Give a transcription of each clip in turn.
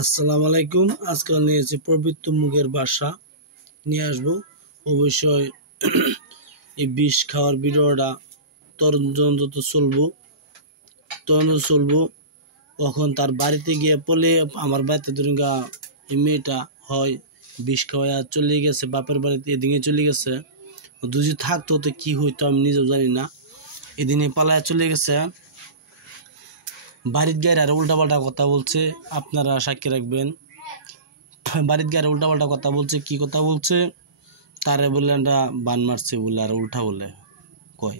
আসসালামু আলাইকুম। আজকাল নিয়েছি পবিত্র মুখের বাসা নিয়ে আসবো। অবশ্যই এই বিষ খাওয়ার ভিডিওটা তদন্ত চলবো। তখন তার বাড়িতে গিয়ে পড়লে আমার বাড়িতে ধরুন এই মেয়েটা হয় বিষ খাওয়া চলে গেছে, বাপের বাড়িতে এদিকে চলে গেছে। যদি থাকতো তো কি হইতো আমি নিজেও জানি না। এদিনে পালায় চলে গেছে, বাড়ির গায়ে আর উল্টাপাল্টা কথা বলছে, আপনারা সাক্ষী রাখবেন। বাড়ির গায়ে উল্টাপাল্টা কথা বলছে, কি কথা বলছে তারে বললে বান মারছে বলে আর উল্টা বলে কয়।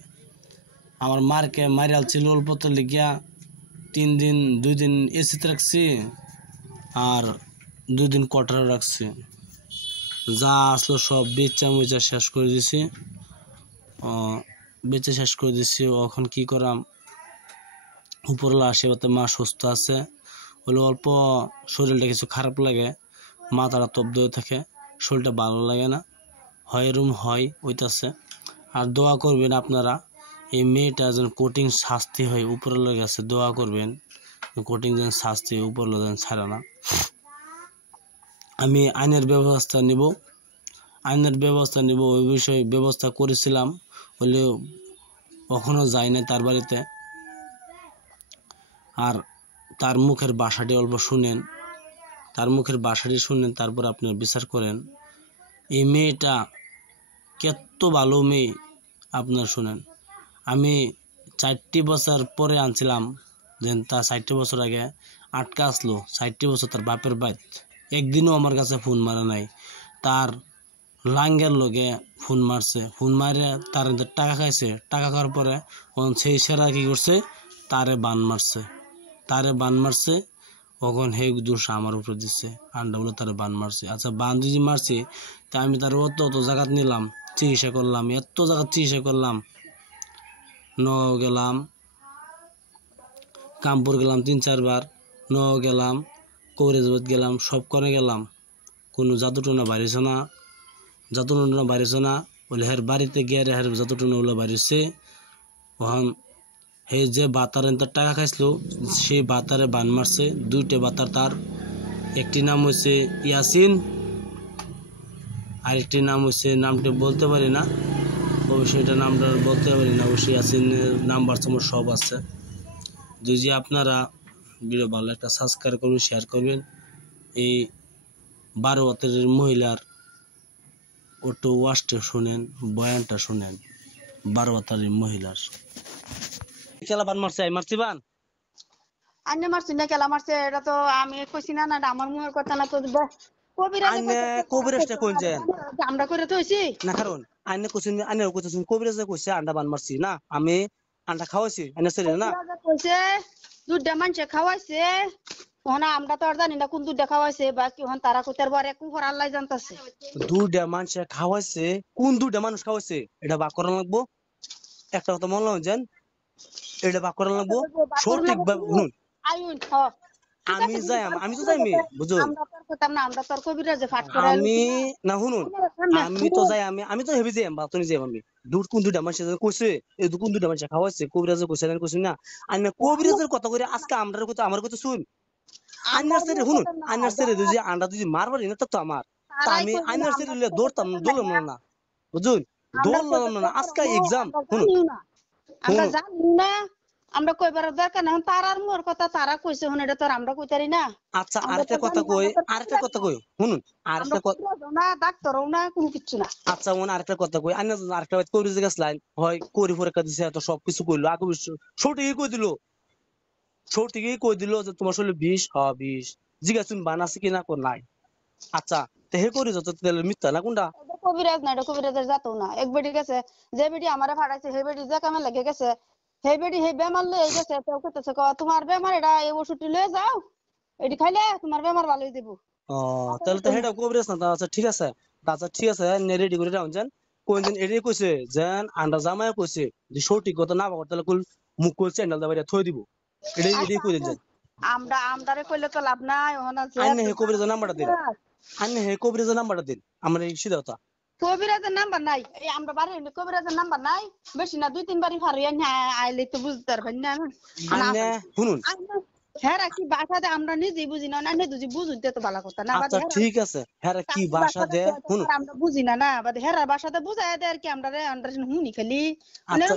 আমার মারকে মারিয়াল ছিল অল্প তো লিখিয়া 2 দিন এসিতে রাখছি আর 2 দিন কোয়ার্টারে রাখছি। যা আসলো সব বেচা শেষ করে দিছি, এখন কি করাম, উপরলা আশেপাশে মা সুস্থ আছে, হলে অল্প শরীরটা কিছু খারাপ লাগে, মাথাটা তব্দ হয়ে থাকে, শরীরটা ভালো লাগে না, হয় এরম হয় ওইটাছে। আর দোয়া করবেন আপনারা এই মেয়েটা যেন কঠিন শাস্তি হয়, উপরের লোক আছে, দোয়া করবেন কঠিন যেন শাস্তি উপরের লোক যেন ছাড়ে না। আমি আইনের ব্যবস্থা নিব, ওই বিষয়ে ব্যবস্থা করেছিলাম, হলেও কখনো যাই না তার বাড়িতে। আর তার মুখের ভাষাটি অল্প শুনেন, তারপর আপনারা বিচার করেন এই মেয়েটা কত ভালো মেয়ে। আপনারা শুনেন, আমি 4টি বছর পরে আনছিলাম, যেন তার 4টি বছর আগে আটকা আসলো, 4টি বছর তার বাপের বাড়ি, একদিনও আমার কাছে ফোন মারে নাই। তার লাঙ্গের লগে ফোন মারে তার টাকা খাইছে, টাকা খাওয়ার পরে সেই সেরা কি করছে, তারে বান মারছে। তখন হে দোষ আমার উপরে দিচ্ছে, আন্ডা বলে তারে বান মারছে। আচ্ছা, বান যদি মারছে তা আমি তার অত জায়গাত নিলাম, চিকিৎসা করলাম, এত জায়গা চিকিৎসা করলাম, নগাঁও গেলাম, কামপুর গেলাম 3-4 বার, নগাঁও গেলাম, কবিরাজবাদ গেলাম, সব করে গেলাম, কোনো জাদুটনা বাড়িছে না। বলে হের বাড়িতে গিয়ে হের জাদুটনা ওগুলো বাড়িছে। তখন হে যে বাতার টাকা খাইছিল সেই বাতারে বান মারছে, 2টে বাতার তার, একটি নাম হয়েছে ইয়াসিন, আরেকটি নাম হয়েছে, নামটা বলতে পারি না, অবশ্যই এটা নামটা বলতে পারি না, অবশ্যই ইয়াসিনের নাম্বার তোমার সব আছে। যদি আপনারা ভিডিও ভালো একটা সাবস্ক্রাইব করবেন, শেয়ার করবেন। এই 12 বছরের মহিলার অটো ওয়াশটা শুনেন, বয়ানটা শুনেন, 12 বছরের মহিলার খেলা বান মারছে, মারছি বান আন্নে মারছি না, খেলা মারছে, এটা তো আমি কইছি না, না আমার মুখের কথা না, তো কবিরাজে কবিরাজটা কইছেন আমরা করে থইছি না, কারণ আইনে কইছেন, আইনে কইছেন কবিরাজে কইছে আন্ডা বান মারছি না, আমি আন্ডা খাওয়াইছি, আইনে ছেড়ে না, কইছে দুধটা মানুষে খাওয়াইছে। ওনা আমরা তো আর জানি না কোন দুধটা খাওয়াইছে বা কি হন, তারা কইতার বারে কুফর আল্লাহ জানতাছে। দুধটা মানুষে খাওয়াইছে, কোন দুধটা মানুষ খাওয়াইছে এটা বাক করা লাগবো। একটা কথা মনে হচ্ছেন, এটা বাক করা লাগবো সঠিক ভাবে। শুনুন, আইন আমি তো যাই মেয়ে, বুঝুন, আমরা তোর কইতাম না, আমরা তোর কবিরাজে ফাট করে আমি না, শুনুন, আমি তো হেবি যাই বাতনি যাই, আমি দুধ কোন দুধটা মানুষ কইছে, এই কোন দুধটা মানুষ খাওয়াইছে, কবিরাজে কইছে না, কইছি না, আর না কবিরাজের কথা করে আজকে আমরা কথা, আমার কথা শুন, আইনার সেরে শুনুন, আইনার সেরে যদি আন্ডা যদি মারবারি না তো আমার, তা আমি আইনার সেরে দৌড়লাম না, বুঝুন, দৌড়লাম না, আজকে এক্সাম। শুনুন, আমরা জানি না, আমরা কইবার দরকার না, তারার মোর কথা তারা কইছে, হন এটা তো আমরা কইতারি না। আচ্ছা, আরেকটা কথা কই, শুনুন, আরেকটা কথা না, ডাক্তারও না, কোনো কিছু না। আচ্ছা, আরেকটা কথা কই, আরেকটা কবিরাজের কাছে লাইন হয়, করি পরীক্ষা দিছে, এত সবকিছু কইলো, আগে সঠিকই কই দিল যে তোমার শরীরে বিষ, বিষ জিজ্ঞাসুন বান আছে কিনা, নাই। আচ্ছা, তো হে করি যত মিথ্যা না কোনটা, কবিরাজ না, এটা কবিরাজের যাতো না। এক বেটি গেছে, যে বেটি আমারে ফাড়াইছে সেই বেটি যে কামে লেগে গেছে, সেই বেটি সেই বেমার লয়ে গেছে, কেউ কইতেছে তোমার বেমার এটা, এই ওষুধটি লয়ে যাও, এটি খাইলে তোমার বেমার ভালো হয়ে যাবো। তাহলে তো হেটা কবিরাজ না। আচ্ছা ঠিক আছে, রেডি করে রাখুন। কোন দিন এটাই কইছে যেন আন্ডা জামাই কইছে যে সঠিক কথা না বলতে তাহলে মুখ কইছে চ্যানেল দাবাইয়া থই দিব, এটাই কই দিন। আমরারে কইলে তো লাভ নাই, ওনা যে আইনে হে কবিরাজের নাম্বারটা দিন, আমার এই সিধা কথা। কবিরাজের নাম্বার নাই, এই আমরা বাড়ি কবিরাজের নাম্বার নাই, বেশি না 2-3 বারই ফারি আইলে তো বুঝতে পারবেন না। আইনে শুনুন, হ্যাঁ কি বাসাতে আমরা নিজেই বুঝি না, না নিজে বুঝতে তো ভালো কথা না, আচ্ছা বাদে ঠিক আছে, হ্যাঁ কি বাসা দে শুনুন। আমরা বুঝি না না, বাদে হেরার বাসাতে বুঝাই দেয় আর কি, আমরা হুনি খালি আচ্ছা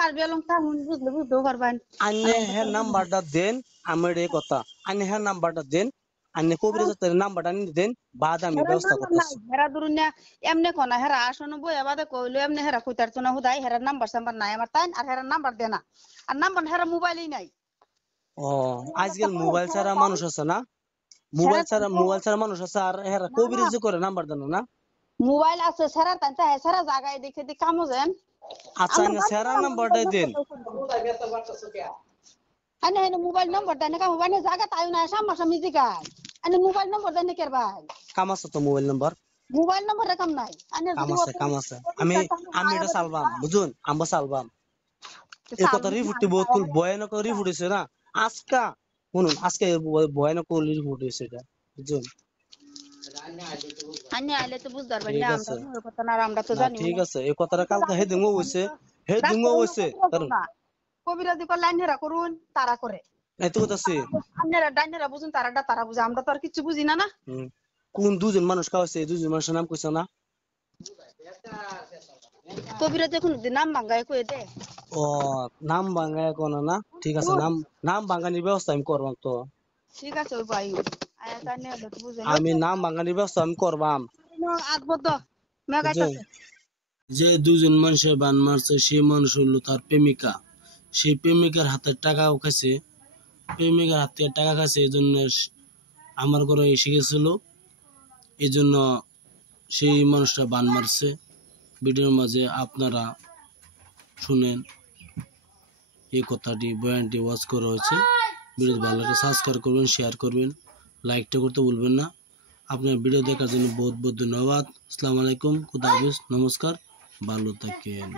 পারবে লঙ্কা হুন বুঝলে বুঝতেও পারবেন। আন্নে হ্যাঁ নাম্বারটা দেন, আমার এই কথা আন্নে হ্যাঁ নাম্বারটা দেন, আন্নে কবিরাজের নাম্বারটা আনি দেন, বাদ আমি হেরার ব্যবস্থা নাম্বার নাই, করতেছি। হেরা ধরুন না এমনি কোনা হেরা আসনো বই বাদে কইলো এমনি হেরা কইতার তো না হুদাই হেরার নাম্বার সাম্বার নাই আমার তাই, আর হেরার নাম্বার দেনা আর নাম্বার হেরা মোবাইলই নাই। ও আজকাল মোবাইল ছাড়া মানুষ আছে না, হেরা মোবাইল ছাড়া মানুষ আছে, আর হ্যাঁ না না কবিরাজ করে নাম্বার দেন না। মোবাইল আছে সেরা তাই তাই সেরা জায়গায় দেখে দেখে কামো যেন আচ্ছা আমার আন্নে বাড়ি সেরা আমার নাম্বারটাই দেন। আনে হেনে মোবাইল নম্বর দেন কাম বানে জায়গা তাই না সামনাসামনি জিগায় আনে মোবাইল নম্বর দেন কে ভাই, কাম আছে তো মোবাইল নাম্বার, মোবাইল নম্বর কাম নাই আনে কাম যদি আছে কাম আছে। আমি আমি এটা চালবাম বুঝুন, আমরা চালবাম এই কথা রিফুটি বহুত কুল ভয়ানক রিফুট হয়েছে না আজকা, শুনুন আজকে ভয়ানক রিফুট হয়েছে এটা বুঝুন। আনে আইলে তো বুঝতে পারবেন ঠিক না, আমরা আছে, তো কথা না আমরা তো না জানি ঠিক না। আছে, এই কথাটা কালকে হে দিমো হইছে, হে দিমো হইছে কারণ কবিরাজি করলে আইনেরা করুন তারা করে, এত কথা আছে। আইনেরা ডাইনেরা বুঝুন তারা বুঝে, আমরা তো আর কিছু বুঝি না না। কোন দুজন মানুষ খাওয়াছে, এই দুজন মানুষের নাম কইছ না? কবিরাজি কোন নাম ভাঙ্গায় কয়ে দে। ও নাম ভাঙায় কোন না, ঠিক আছে, নাম নাম ভাঙানির ব্যবস্থা আমি করবাম তো, ঠিক আছে ওই ভাই আয়া তানে বুঝে আমি নাম ভাঙানির ব্যবস্থা আমি করবাম আজবদ্ধ বুঝুন। মেগাইতাছে। যে দুজন মানুষের বান মারছে সেই মানুষ হলো তার প্রেমিকা, সেই প্রেমিকার হাতে টাকাও খাইছে, প্রেমিকার হাত থেকে টাকা খাইছে, এই জন্য আমার ঘরে এসে গেছিল, এই জন্য সেই মানুষটা বান মারছে। ভিডিওর মাঝে আপনারা শুনেন এই কথাটি, বয়ানটি ওয়াচ করা হয়েছে। ভিডিও ভালো লাগলে সাবস্ক্রাইব করবেন, শেয়ার করবেন, লাইকটা করতে ভুলবেন না। আপনার ভিডিও দেখার জন্য বহুত বহুত ধন্যবাদ। আসসালামু আলাইকুম, খুদা হাফেজ, নমস্কার, ভালো থাকেন।